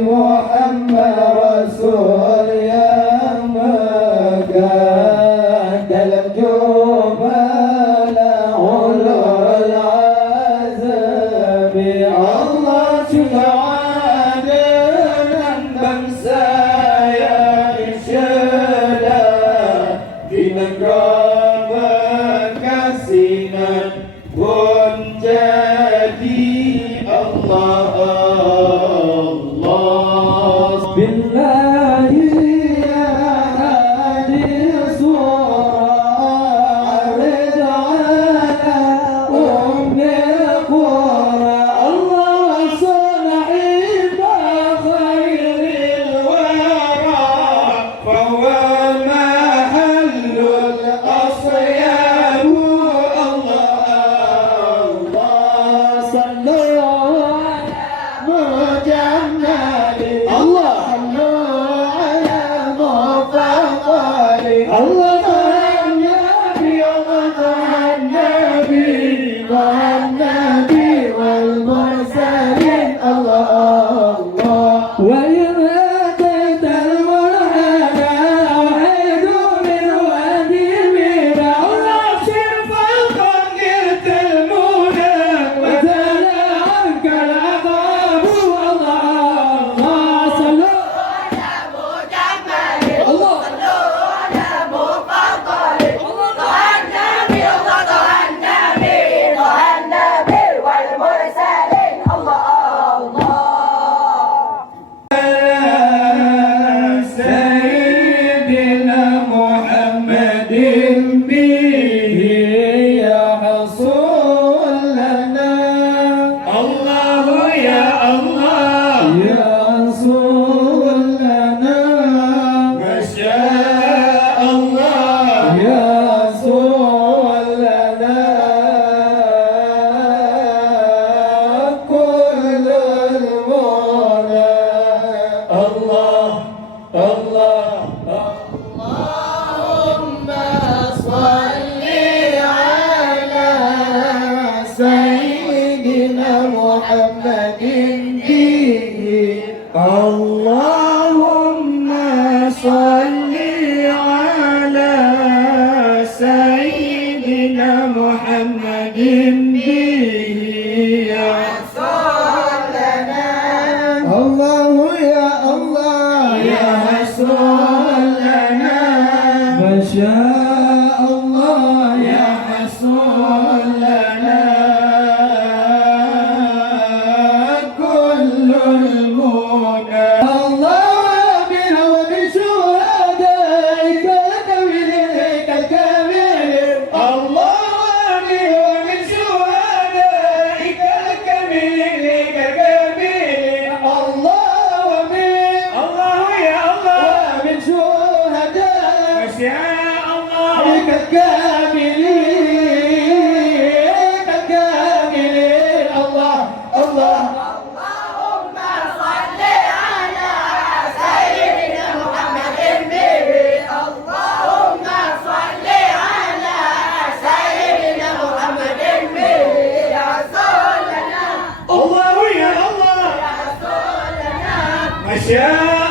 محمد رسول يا مكان dalam jumlah ulul azmi Allah subhanahu dan bangsa yang syeda di negara kasinan pun jadi Allah Allah billahi ya hadir surah rida ala ummil qura Allah sunaiba khairil wara fahuwa mahallul asyabu Allah Allah sallu مجمد الله على مفضل الله النبي والنبي والمرسلين الله وإن أتيت المرهدى وعيد من وادي ميرا الله شرف القنية المنى وتلا عنك العذاب اللهم صل على سيدنا محمد به يا رسول لنا الله يا الله يا رسول لنا ما شاء الله يا رسول لنا كل المنى Yeah.